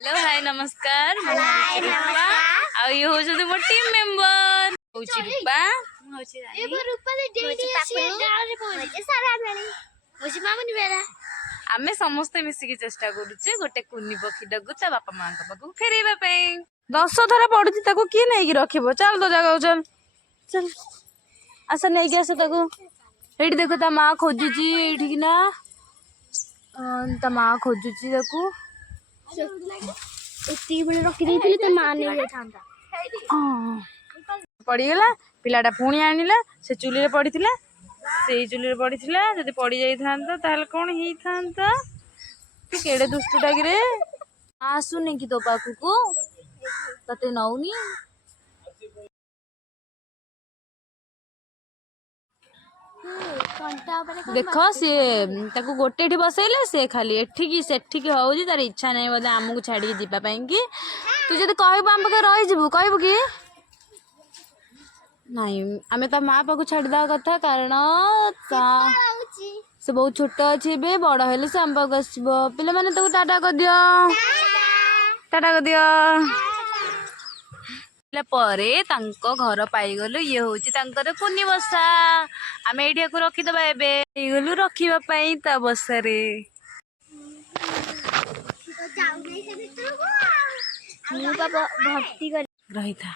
Hello hi नमस्कार रूपा आ ये हो मो टीम मेंबर होची रूपा होची रानी आमे समस्ते मिसिकी चेष्टा करूचे गोटे कुनी पक्षी डगु ता बापा मां पाखु फेरैबा पई 10 थरा पडुची ताको की नै कि रखिबो चल तो जगह चल चल आसा नै कि आसा ताको एठी देखो ता मां खोजुची एठी कि ना ता मां खोजुची ताको पड़गला पिलाटा पुणी आनिला से चुली रे पड़ीथिला से चुली रे पड़ीथिला जदि पड़ी जाई थांता ताहले कोन हेई थांता तू केडे दुष्टटा कि रे आसुनी कि तो पाखु तते नौनी देख सी ताको गोटे बसैले से खाली एठिकी सेठिकी होउजी तार इच्छा नहीं बोले आमको छाड़ी जीवा कि तू जब कहबू आम पाखे रहीजु कहबू कि नहीं आम ता माँ पाखु छाड़ीदा कथा कारण से बहुत छोट अच्छे बड़ हेले से आम पाख आसब पिला माने तो टाटा कर दियो टाटा कर दियो परे तांको घर पाइगलु ये होची तांकर कुनी बसा आमे एडिया को रखी दबा एबे गलु रखिबा पई ता बसा रे भर्ती रही था।